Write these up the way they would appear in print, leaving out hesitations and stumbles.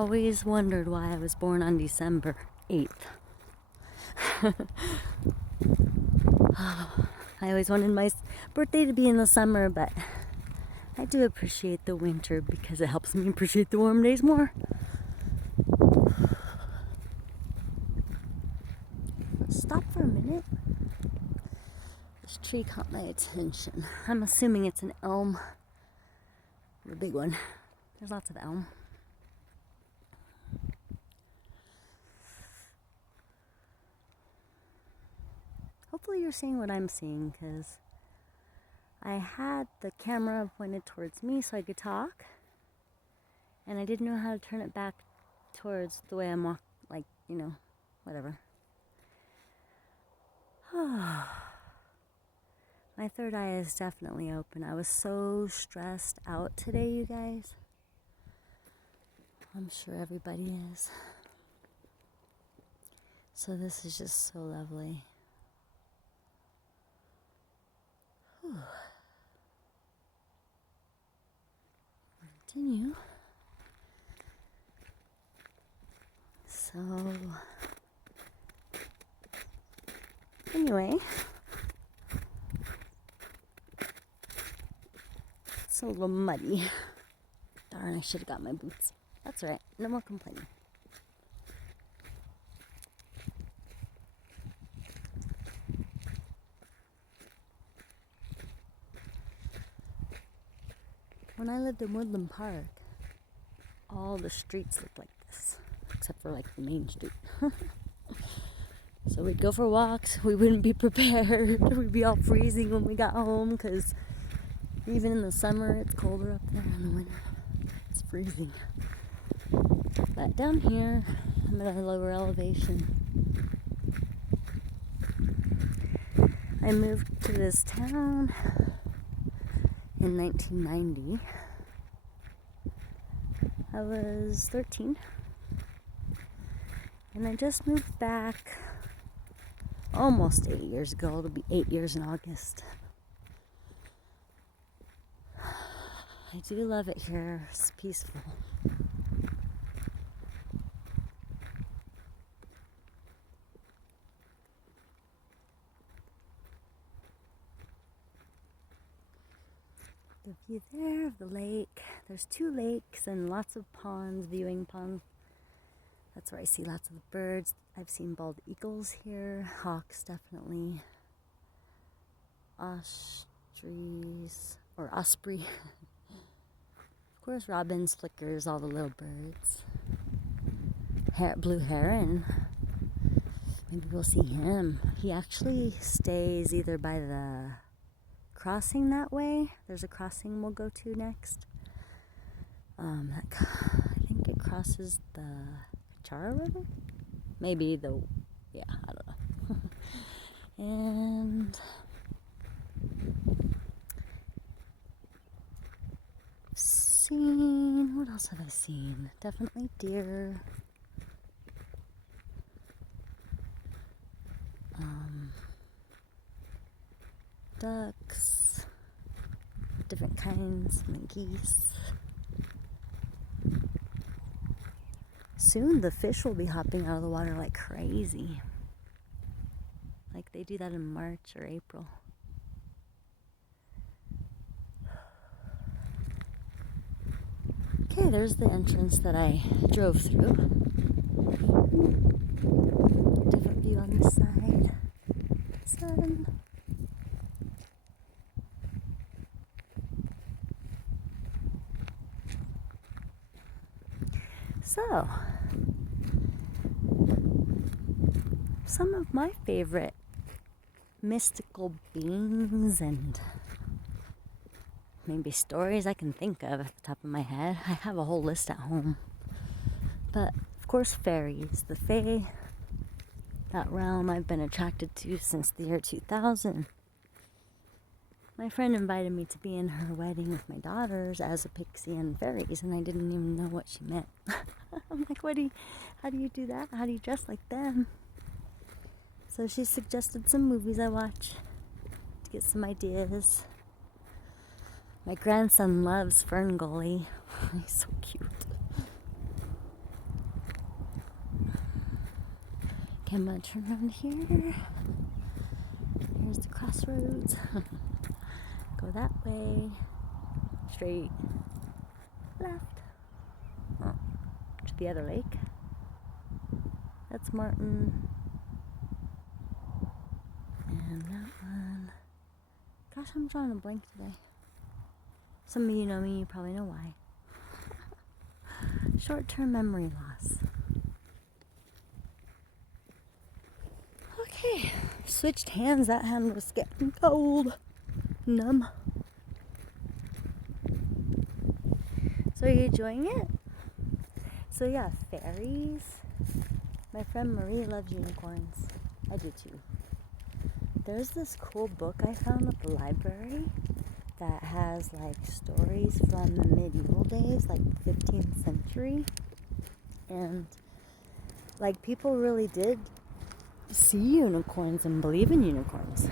always wondered why I was born on December 8th. I always wanted my birthday to be in the summer, but I do appreciate the winter because it helps me appreciate the warm days more. Stop for a minute. This tree caught my attention. I'm assuming it's an elm. A big one. There's lots of elm. Hopefully you're seeing what I'm seeing, because I had the camera pointed towards me so I could talk, and I didn't know how to turn it back towards the way I'm walking, like, whatever. My third eye is definitely open. I was so stressed out today, you guys. I'm sure everybody is. So this is just so lovely. Continue. So, anyway, it's a little muddy. Darn, I should have got my boots. That's right, no more complaining. When I lived in Woodland Park, all the streets looked like this, except for like the main street. So we'd go for walks, we wouldn't be prepared, we'd be all freezing when we got home, because even in the summer it's colder up there, in the winter it's freezing. But down here, I'm at a lower elevation. I moved to this town in 1990. I was 13, and I just moved back almost 8 years ago. It'll be 8 years in August. I do love it here. It's peaceful. The view there of the lake. There's 2 lakes and lots of ponds, viewing ponds. That's where I see lots of the birds. I've seen bald eagles here, hawks definitely, ostriches, or osprey. Of course, robins, flickers, all the little birds. Blue heron. Maybe we'll see him. He actually stays either by the crossing that way. There's a crossing we'll go to next. I think it crosses the Chara River? Maybe I don't know. And what else have I seen? Definitely deer. Ducks, different kinds, and geese. Soon the fish will be hopping out of the water like crazy. Like they do that in March or April. Okay, there's the entrance that I drove through. Different view on this side. Sun. So, some of my favorite mystical beings and maybe stories I can think of at the top of my head. I have a whole list at home. But, of course, fairies. The fae, that realm I've been attracted to since the year 2000. My friend invited me to be in her wedding with my daughters as a pixie and fairies, and I didn't even know what she meant. I'm like, how do you do that? How do you dress like them? So she suggested some movies I watch to get some ideas. My grandson loves Fern Gully. He's so cute. Okay, I'm gonna turn around here. Here's the crossroads. Go that way. Straight left. Oh, to the other lake. That's Martin. And that one. Gosh, I'm drawing a blank today. Some of you know me, you probably know why. Short-term memory loss. Okay, switched hands. That hand was getting cold, numb. So are you enjoying it? So yeah, fairies. My friend Marie loves unicorns. I do too. There's this cool book I found at the library that has like stories from the medieval days, like 15th century. And like people really did see unicorns and believe in unicorns.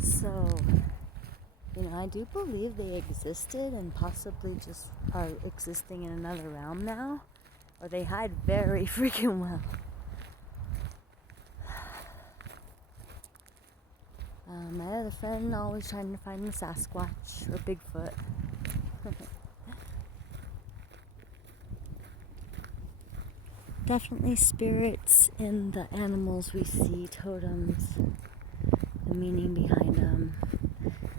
So, I do believe they existed and possibly just are existing in another realm now. Or they hide very freaking well. My other friend always trying to find the Sasquatch or Bigfoot. Definitely spirits in the animals we see, totems, the meaning behind them.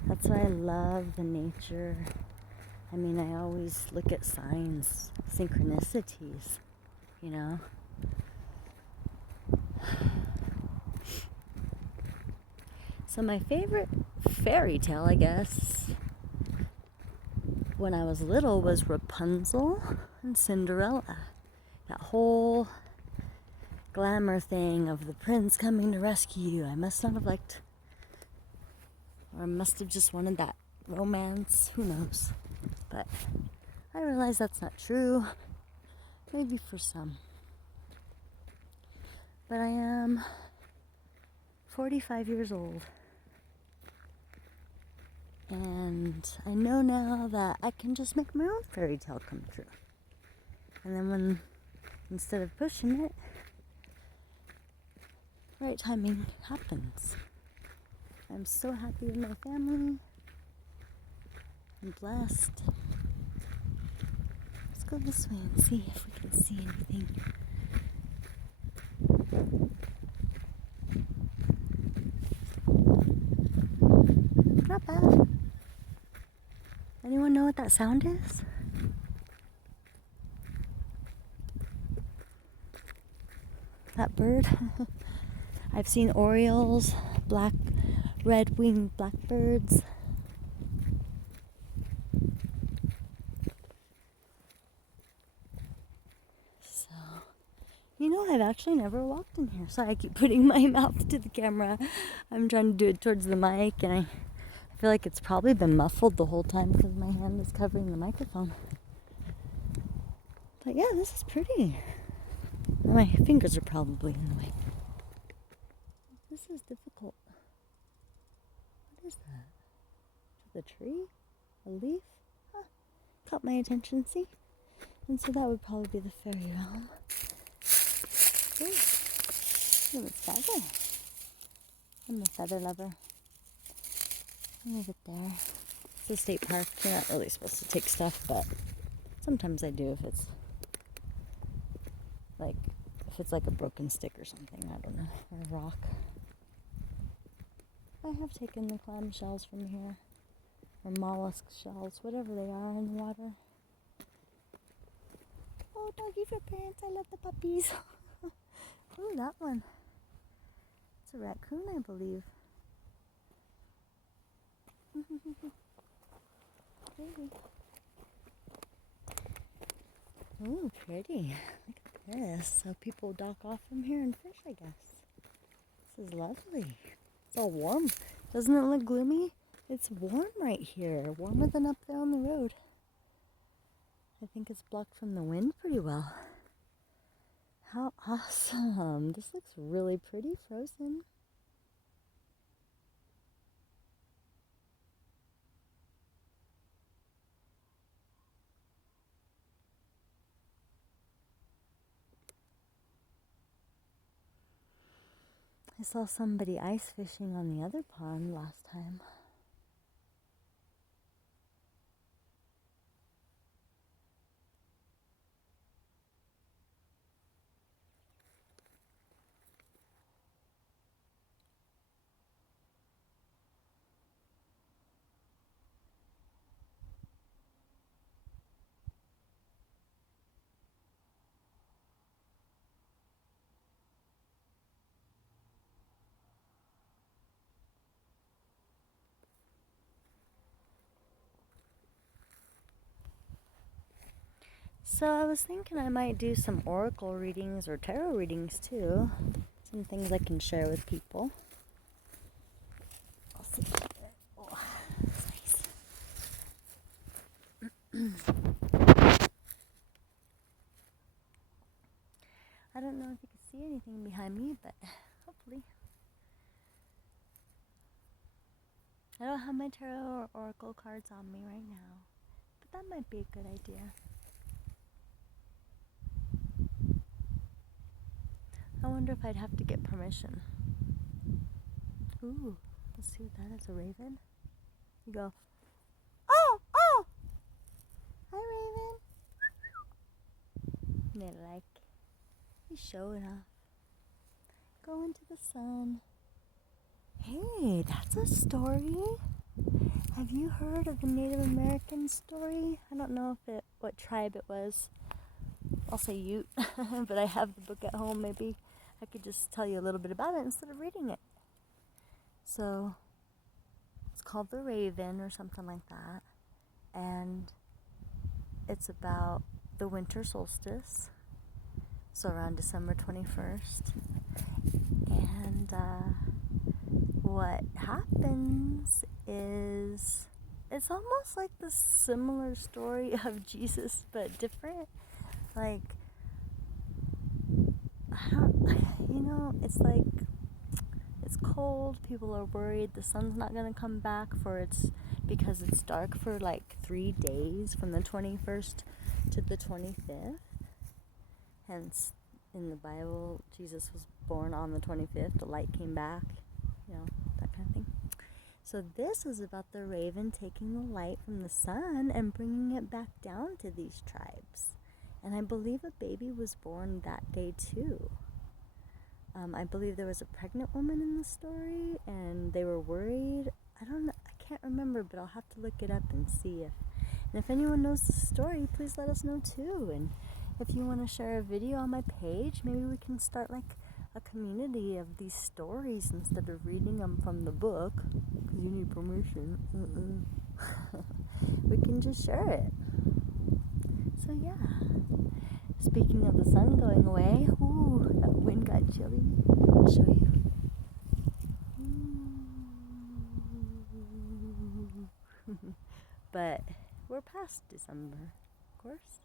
That's why I love the nature. I mean, I always look at signs, synchronicities, So my favorite fairy tale, I guess, when I was little was Rapunzel and Cinderella. That whole glamour thing of the prince coming to rescue you. I must not have liked, or I must have just wanted that romance. Who knows? But I realize that's not true. Maybe for some. But I am 45 years old. And I know now that I can just make my own fairy tale come true. And then instead of pushing it, right timing happens. I'm so happy with my family. I'm blessed. Let's go this way and see if we can see anything. Not bad. Anyone know what that sound is? That bird? I've seen orioles, red-winged blackbirds. So, I've actually never walked in here. So I keep putting my mouth to the camera. I'm trying to do it towards the mic, and I feel like it's probably been muffled the whole time because my hand is covering the microphone. But yeah, this is pretty. My fingers are probably in the way. This is difficult. What is that? The tree? A leaf? Huh. Caught my attention, see? And so that would probably be the fairy realm. Ooh. Look at the feather. I'm a feather lover. I'll leave it there. It's a state park. You're not really supposed to take stuff, but sometimes I do if it's like a broken stick or something, I don't know, or a rock. I have taken the clam shells from here, or mollusk shells, whatever they are in the water. Oh, doggy footprints, I love the puppies. Ooh, that one. It's a raccoon, I believe. Pretty. Ooh, pretty. Look at this. So people dock off from here and fish, I guess. This is lovely. It's all warm. Doesn't it look gloomy? It's warm right here. Warmer than up there on the road. I think it's blocked from the wind pretty well. How awesome. This looks really pretty frozen. I saw somebody ice fishing on the other pond last time. So I was thinking I might do some oracle readings or tarot readings too. Some things I can share with people. I'll see. Oh, that's nice. I don't know if you can see anything behind me, but hopefully. I don't have my tarot or oracle cards on me right now, but that might be a good idea. I wonder if I'd have to get permission. Ooh, let's see what that is, a raven? You go, oh, oh! Hi, raven. They like, he's showing off. Go into the sun. Hey, that's a story. Have you heard of the Native American story? I don't know if what tribe it was. I'll say Ute, but I have the book at home. Maybe I could just tell you a little bit about it instead of reading it. So, it's called The Raven or something like that. And it's about the winter solstice. So around December 21st. And what happens is it's almost like the similar story of Jesus, but different. Like, it's like, it's cold, people are worried, the sun's not gonna come back because it's dark for like 3 days from the 21st to the 25th. Hence, in the Bible, Jesus was born on the 25th, the light came back, that kind of thing. So this was about the raven taking the light from the sun and bringing it back down to these tribes. And I believe a baby was born that day too. I believe there was a pregnant woman in the story and they were worried. I can't remember, but I'll have to look it up and see if anyone knows the story, please let us know too. And if you want to share a video on my page, maybe we can start like a community of these stories instead of reading them from the book, because you need permission. We can just share it. So yeah. Speaking of the sun going away, ooh, that wind got chilly. I'll show you. But we're past December, of course.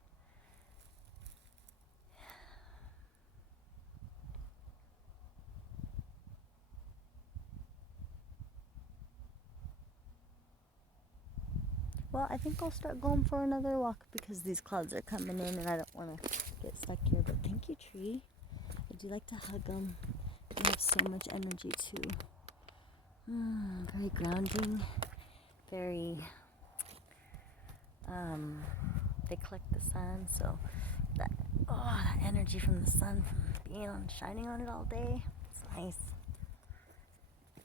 Well, I think I'll start going for another walk because these clouds are coming in and I don't want to get stuck here. But thank you, tree. I do like to hug them. They have so much energy too. Very grounding. Very, they collect the sun, so that energy from the sun, from being shining on it all day, it's nice.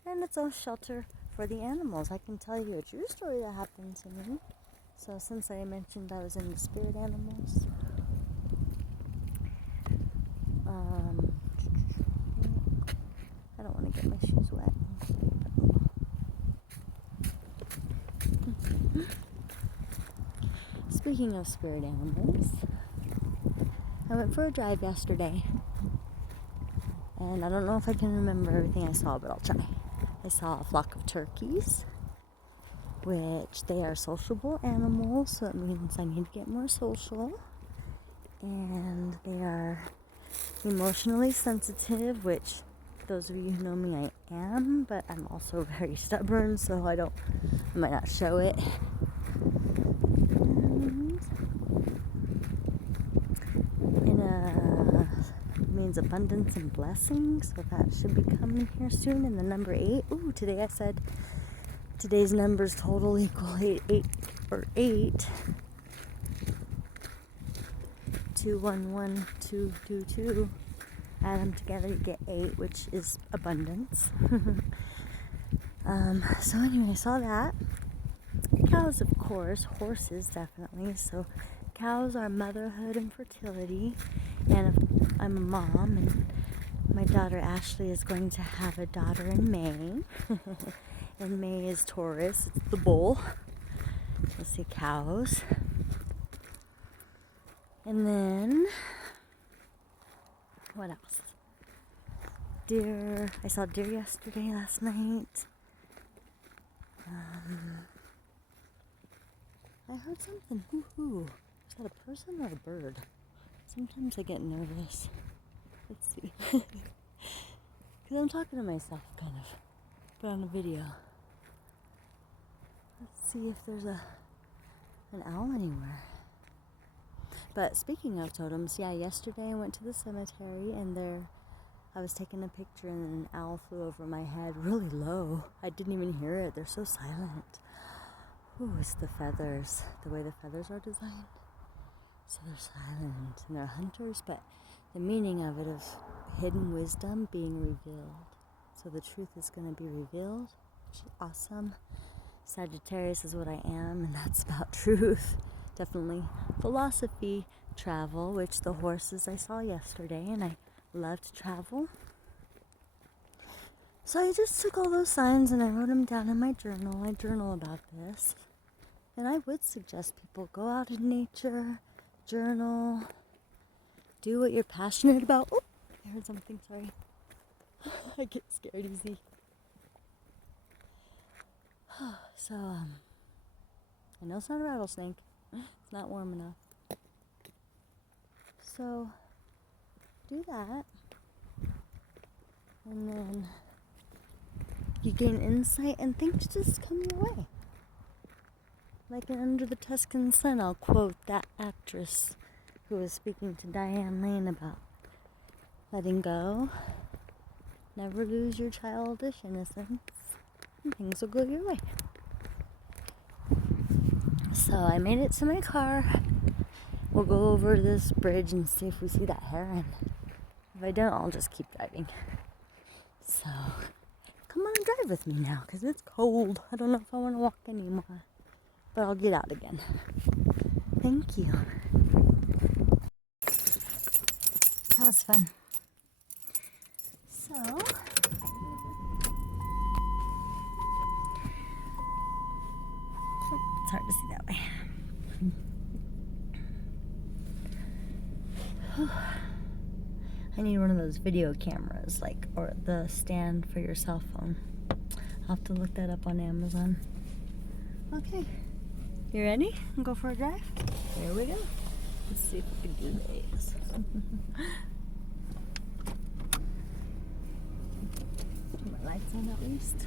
And it's a shelter for the animals. I can tell you a true story that happened to me. So since I mentioned I was in the spirit animals, I don't want to get my shoes wet. Speaking of spirit animals, I went for a drive yesterday, and I don't know if I can remember everything I saw, but I'll try. I saw a flock of turkeys, which they are sociable animals, so it means I need to get more social. And they are emotionally sensitive, which those of you who know me, I am, but I'm also very stubborn, so I might not show it. means abundance and blessings, so that should be coming here soon. And the number 8, ooh, today I said today's numbers total equal 8. 211, 222. Add them together, you get 8, which is abundance. So anyway, I saw that. Cows, of course. Horses, definitely. So cows are motherhood and fertility. And I'm a mom, and my daughter Ashley is going to have a daughter in May. And May is Taurus. It's the bull. Let's see, cows. And then, what else? Deer. I saw deer yesterday, last night. I heard something. Hoo-hoo. Is that a person or a bird? Sometimes I get nervous. Let's see. Because I'm talking to myself, kind of. Put on a video. Let's see if there's an owl anywhere. But speaking of totems, yeah, yesterday I went to the cemetery and I was taking a picture and an owl flew over my head really low. I didn't even hear it. They're so silent. Ooh, it's the feathers. The way the feathers are designed. So they're silent and they're hunters, but the meaning of it is hidden wisdom being revealed. So the truth is going to be revealed, which is awesome. Sagittarius is what I am, and that's about truth. Definitely philosophy, travel, which the horses I saw yesterday, and I love to travel. So I just took all those signs and I wrote them down in my journal. I journal about this. And I would suggest people go out in nature, journal, do what you're passionate about. Oh, I heard something, sorry. I get scared easy. So, I know it's not a rattlesnake. It's not warm enough. So, do that. And then you gain insight and things just come your way. Like in Under the Tuscan Sun, I'll quote that actress who was speaking to Diane Lane about letting go. Never lose your childish innocence, and things will go your way. So I made it to my car. We'll go over this bridge and see if we see that heron. If I don't, I'll just keep driving. So come on and drive with me now, because it's cold. I don't know if I want to walk anymore, but I'll get out again. Thank you. That was fun. So, it's hard to see that way. I need one of those video cameras, or the stand for your cell phone. I'll have to look that up on Amazon. Okay, you ready? Go for a drive? Here we go. Let's see if we can do this. Put my lights on at least.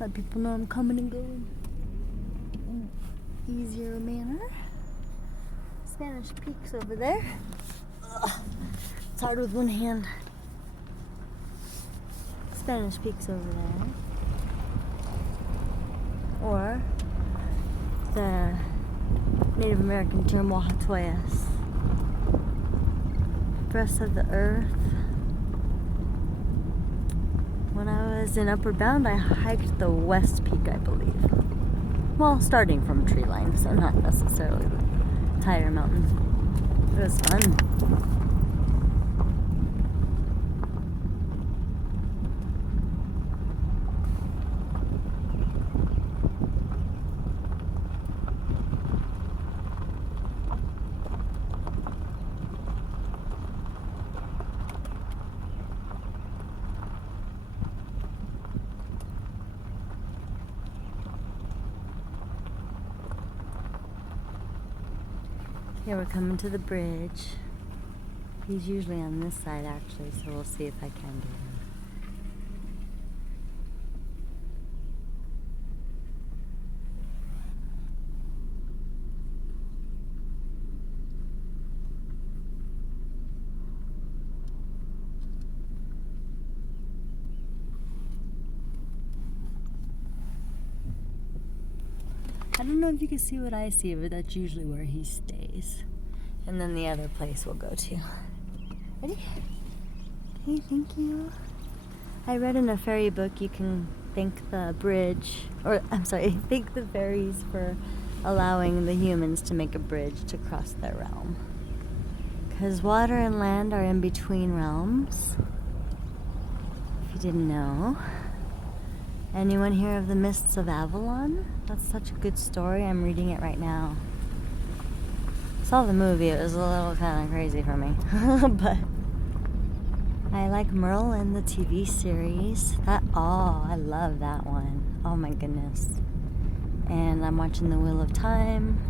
Let people know I'm coming and going in an easier manner. Spanish Peaks over there. Ugh. It's hard with one hand. Spanish Peaks over there. Or the Native American term Wahatoyas. Breast of the earth. When I was in Upper Bound, I hiked the West Peak, I believe. Well, starting from tree line, so not necessarily the entire mountain. It was fun. Okay, we're coming to the bridge. He's usually on this side actually, so we'll see if I can get him. don't know if you can see what I see, but that's usually where he stays. And then the other place we'll go to. Ready? Okay, thank you. I read in a fairy book you can thank the bridge, or I'm sorry, thank the fairies for allowing the humans to make a bridge to cross their realm. Because water and land are in between realms. If you didn't know. Anyone hear of the Mists of Avalon? That's such a good story. I'm reading it right now. Saw the movie. It was a little kind of crazy for me. But I like Merlin, the TV series. I love that one. Oh my goodness. And I'm watching The Wheel of Time.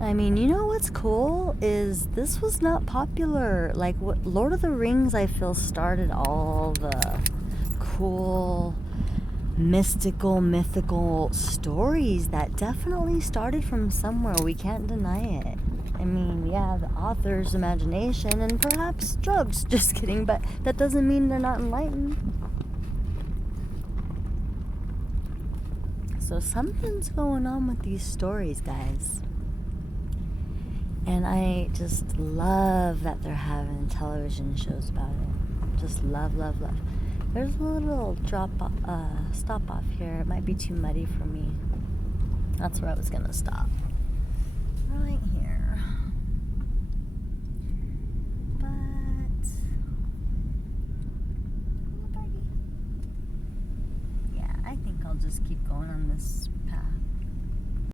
I mean, you know what's cool is this was not popular. Like, what Lord of the Rings, I feel, started all the cool, mythical stories that definitely started from somewhere. We can't deny it. I mean, yeah, the author's imagination and perhaps drugs. Just kidding, but that doesn't mean they're not enlightened. So something's going on with these stories, guys. And I just love that they're having television shows about it. Just love. There's a little stop off here. It might be too muddy for me. That's where I was gonna stop. Right here. But yeah, I think I'll just keep going on